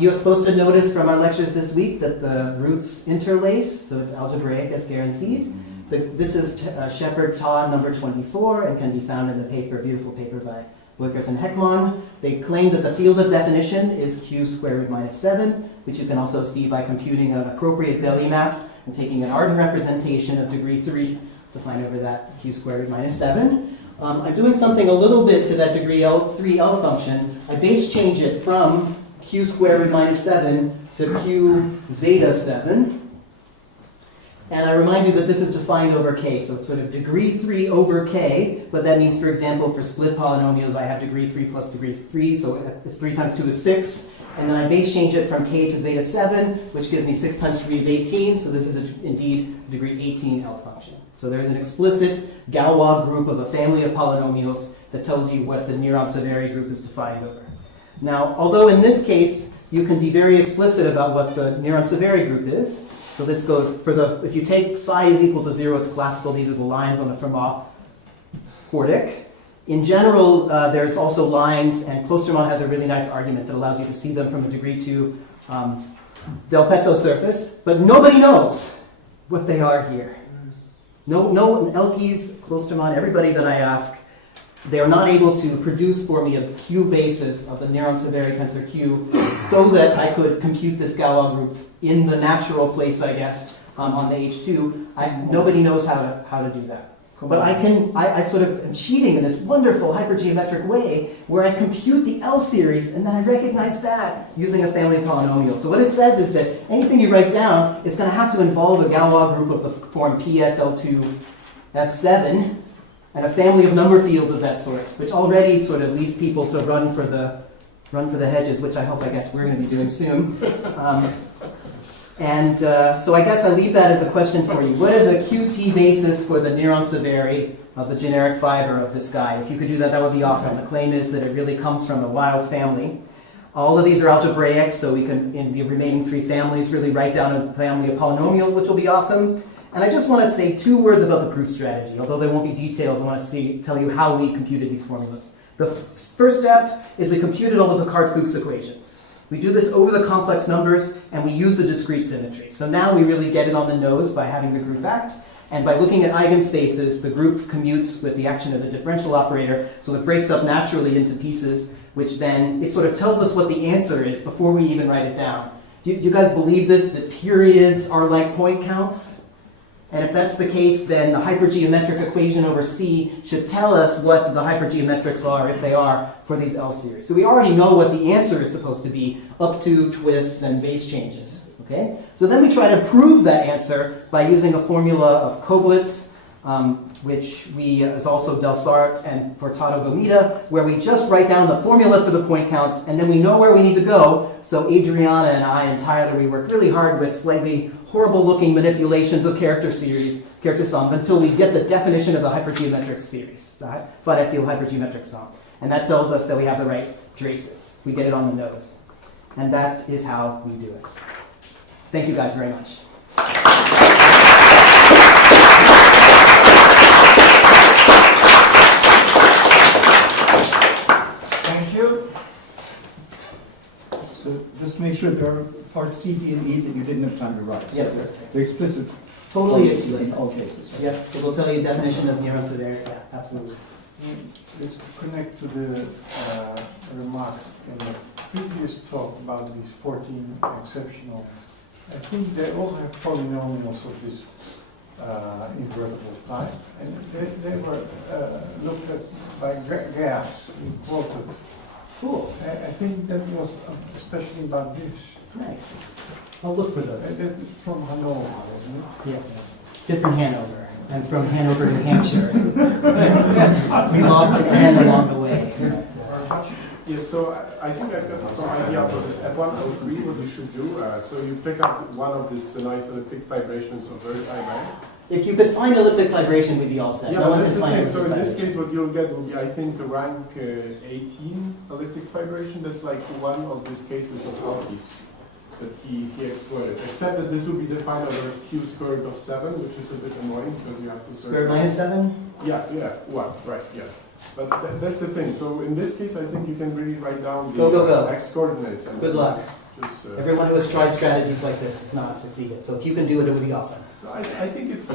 You're supposed to notice from our lectures this week that the roots interlace, so it's algebraic as guaranteed. This is Shepard-Todd number 24, and can be found in the paper, beautiful paper by Wickers and Heckman. They claim that the field of definition is q square root minus 7, which you can also see by computing an appropriate Belly map and taking an Arden representation of degree 3 to find over that q square root minus 7. I'm doing something a little bit to that degree 3L function. I base change it from q square root minus 7 to q zeta 7. And I remind you that this is defined over k, so it's sort of degree 3 over k, but that means, for example, for split polynomials, I have degree 3 plus degree 3, so it's 3 times 2 is 6. And then I base change it from k to zeta 7, which gives me 6 times 3 is 18, so this is indeed a degree 18L function. So there's an explicit Galois group of a family of polynomials that tells you what the Néron-Savary group is defined over. Now, although in this case, you can be very explicit about what the Néron-Savary group is, so this goes for if you take psi is equal to 0, it's classical. These are the lines on the Fermat quartic. In general, there's also lines, and Klosterman has a really nice argument that allows you to see them from a degree 2 Del Pezzo surface, but nobody knows what they are here. No, Elkes, Klosterman, everybody that I ask, they are not able to produce for me a Q basis of the Néron-Savary tensor Q so that I could compute this Galois group in the natural place, I guess, on the H2. Nobody knows how to do that. But I sort of am cheating in this wonderful hypergeometric way where I compute the L series and then I recognize that using a family of polynomials. So what it says is that anything you write down is going to have to involve a Galois group of the form PSL2 F7 and a family of number fields of that sort, which already sort of leaves people to run for the hedges, which I hope, I guess, we're going to be doing soon. So I guess I leave that as a question for you. What is a QT basis for the Néron-Savary of the generic fiber of this guy? If you could do that, that would be awesome. The claim is that it really comes from a wild family. All of these are algebraic, so we can, in the remaining 3 families, really write down a family of polynomials, which will be awesome. And I just want to say 2 words about the proof strategy. Although there won't be details, I want to tell you how we computed these formulas. The first step is we computed all the Picard-Fuchs equations. We do this over the complex numbers, and we use the discrete symmetry. So now we really get it on the nose by having the group act. And by looking at eigenspaces, the group commutes with the action of the differential operator, so it breaks up naturally into pieces, which then it sort of tells us what the answer is before we even write it down. Do you guys believe this, that periods are like point counts? And if that's the case, then the hypergeometric equation over C should tell us what the hypergeometrics are, if they are, for these L series. So we already know what the answer is supposed to be, up to twists and base changes. Okay? So then we try to prove that answer by using a formula of Koblitz, which is also Delsarte and Furtado-Gomita, where we just write down the formula for the point counts, and then we know where we need to go. So Adriana and I and Tyler, we work really hard with slightly horrible-looking manipulations of character sums, until we get the definition of the hypergeometric series, the finite field hypergeometric sum. And that tells us that we have the right traces. We get it on the nose. And that is how we do it. Thank you guys very much. Thank you. So just to make sure there are parts C, D, and E that you didn't have time to write. Yes, So that's the explicit Totally in explicit. all cases. Right? Yep, so we'll tell you definition of near severe. Yeah, absolutely. Just to connect to the remark in the previous talk about these 14 exceptional, I think they also have polynomials of this invertible type, and they were looked at by Gauss, quoted. Cool. I think that was especially about this. Nice. I'll look for those. That is from Hanover, isn't it? Yes. Different Hanover. I'm from Hanover, New Hampshire. We lost an N along the way. Yes, so I think I've got some idea for this F103, what we should do. So you pick up one of these nice elliptic vibrations of very high rank. If you could find elliptic vibration, we'd be all set. Yeah, No one that's can the find thing. So elliptic in this vibration. case, what you'll get will be, I think, the rank 18 elliptic vibration. That's like one of these cases of Alfie's that he exploited. Except that this will be defined over Q square root of 7, which is a bit annoying because you have to Square root minus 7? Yeah, 1, right, yeah. But that's the thing. So in this case, I think you can really write down the Go. x coordinates. And Good luck. Just, Everyone who has tried strategies like this has not succeeded. So if you can do it, it would be awesome. I think it's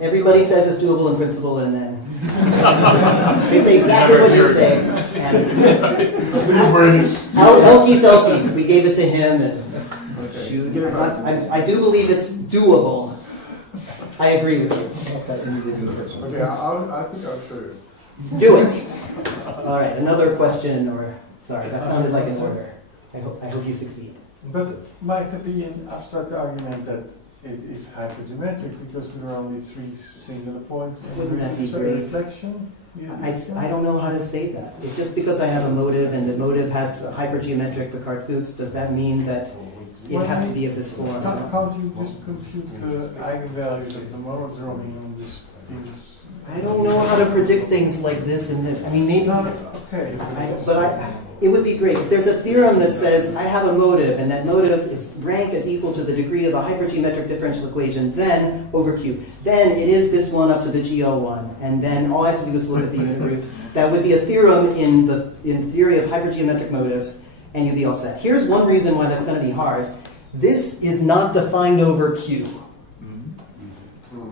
Everybody says it's doable in principle, and then they say exactly what you say. And Elkies, we gave it to him, and shoot, I do believe it's doable. I agree with you. okay. I think I'll show you. Do it. All right, another question, or sorry, that sounded like an order. I hope you succeed. But might there be an abstract argument that it is hypergeometric because there are only 3 singular points and Wouldn't that be there is a great? reflection? I don't know how to say that. Just because I have a motive and the motive has a hypergeometric Picard Fuchs, does that mean that it has to be of this form? Can't you just compute the eigenvalues of the monodromy on this field? I don't know how to predict things like this and this. I mean, maybe. Okay. It would be great. If there's a theorem that says I have a motive and that motive is rank is equal to the degree of a hypergeometric differential equation, then over Q. Then it is this one up to the GL1, and then all I have to do is look at the unit root. That would be a theorem in theory of hypergeometric motives, and you'd be all set. Here's one reason why that's going to be hard. This is not defined over Q.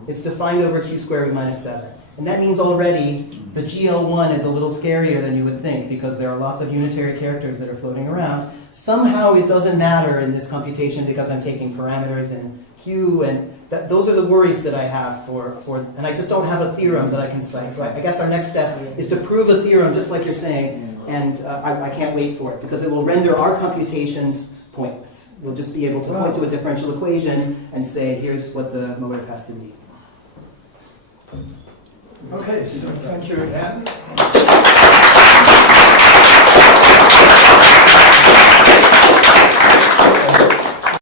It's defined over Q squared root minus 7. And that means already the GL1 is a little scarier than you would think because there are lots of unitary characters that are floating around. Somehow it doesn't matter in this computation because I'm taking parameters in Q, and those are the worries that I have and I just don't have a theorem that I can cite. So I guess our next step is to prove a theorem just like you're saying, and I can't wait for it because it will render our computations pointless. We'll just be able to point to a differential equation and say, here's what the motive has to be. Okay, so thank you again.